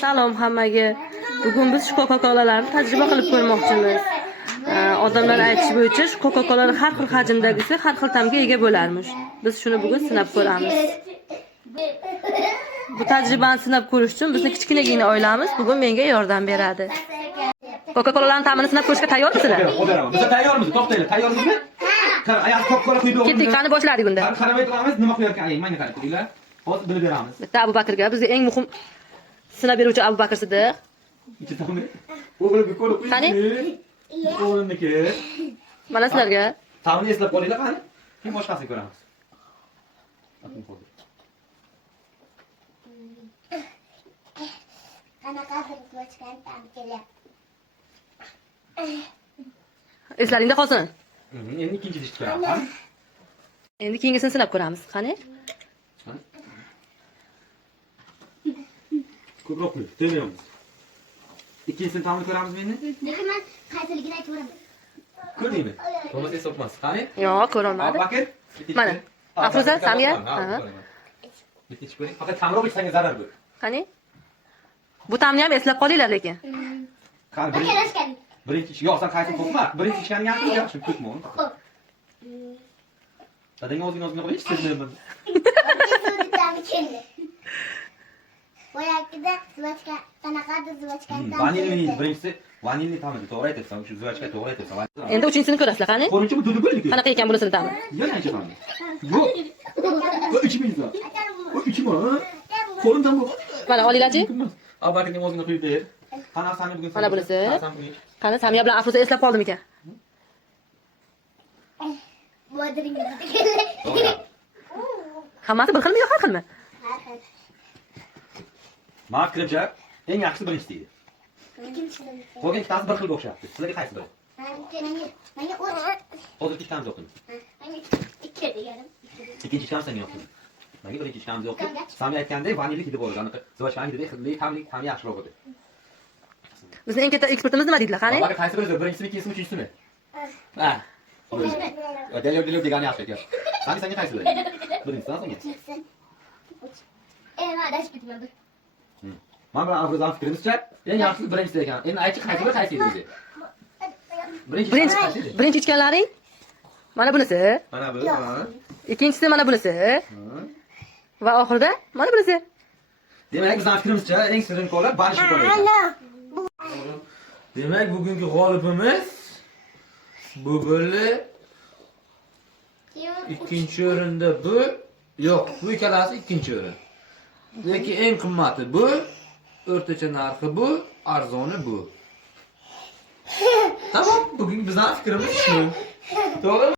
Salom hammaga. Bugun biz shu Coca-Colalarni tajriba qilib ko'rmoqchimiz. Odamlar aytish bo'yicha shu Coca-Colalar har xil hajmdagisi har xil ta'mga ega bo'larmish. Biz shuni bugun sinab ko'ramiz. Bu tajribani sinab ko'rish uchun bizni kichkinagina oilamiz bugun menga yordam beradi. Coca-Colalarning ta'mini sinab ko'rishga tayyormisizlar? Biz tayyormiz. To'xtanglar, tayyormizmi? Qara, oyoq Coca-Cola quyib o'tiramiz. Ketdik, qani boshladik unda. Qaramay turamiz, nima qilyapkan? Mana qarang, ko'ringlar. Hozir bilib beramiz. Bitta Abu Bakrga bizga eng muhim sinab beruvchi Abu Bakr Siddiq. Ikkitami? O'g'limga ko'rib qo'ying. Qani? O'g'limniki. Mana sizlarga. Ta'mini eslab qolinglar, qani? Keyin boshqasini ko'ramiz. Qanaqa hurmatgan ta'm kelyapti. Eslaringda qolsin. Endi ikkinchi dish ko'ramiz. Endi keyingisini sinab ko'ramiz. Qani? Ko'proq qo'yib, demaymiz. Ikkinchisini ta'mini ko'ramizmi endi? Lekin men qaysiligini aytib Ko'rdingmi? Bo'lmasa hisobmas. Qani? Yo'q, ko'rolmadim. Bakir. Mana. Afruza, Samiya? Ikkinchi ko'ring. Faqat kamroq ichsangiz zarar bu. Qani? Bu ta'mni ham eslab qolinglar lekin. Qani, birinchi yo'q, sen qaysini qo'rqma. Birinchi ichganing yaxshi kutma uni. Dadang ozgina qo'yish, sizlarni. Boyagida zvachka, qanaqadir zvachkan ta'm. Vanilli birinchisi vanilli ta'mida to'g'ri aytyapsan, shu zvachka to'g'ri aytyapsan. Endi uchinchisini ko'rasizlar, qani? Qo'rinchi bu dudi bo'ldiki. Qanaqa ekan bunisini ta'mi? Yana ancha ta'mi. Yo'q. Bu ichmaysiz. Bu ichma. Qo'limdan bu. Mana olinglarchi. Albatta ozgina quyib ber. Qanaqasini bugun? Mana bunisi. Qani Samiya bilan Afruza eslab qoldimi ekan? To'g'ri. Hammasi bir xilmi yo har xilmi? Menga fikrimcha eng yaxshisi birinchisi deydi. Qolgan ikkitasi bir xilga o'xshabdi. Sizlarga qaysi biri? Menga Hozir ikkitamiz o'qing. ikki deganim. Ikkinchi ichkamiz senga yoqdi. Menga birinchi ichkamiz yoqdi. Sami aytgandek vanilli hidi bor. Aniq zvachkani hidi xilli, ta'mi yaxshiroq edi. Bizning eng katta eksportimiz nima deydilar, qani? Albatta qaysi biri? Birinchisimi, ikkinchisimi, uchinchisimi? Ha. Delio degani yaxshi ekan. Sami senga qaysi biri? Birinchisidan senga. Mana dash bitmadi. Mana bilan Afruzan fikrimizcha eng yaxshisi birinchisi ekan. Endi aychi qaysi biri qaysi edi o'zi? Birinchi ichganlaring mana bunisi, Mana bu. ikkinchisi mana bunisi va oxirida mana bunisi. Demak, bizning fikrimizcha eng sirinkolar banish ko'radi. Demak, bugungi g'olibimiz bu bo'ldi. Ikkinchi o'rinda bu. Yo'q, bu ikkalasi ikkinchi o'rin. Lekin eng qimmati bu, o'rtacha narxi bu, arzoni bu. Tamam, bugun bizning fikrimiz shu. To'g'rimi?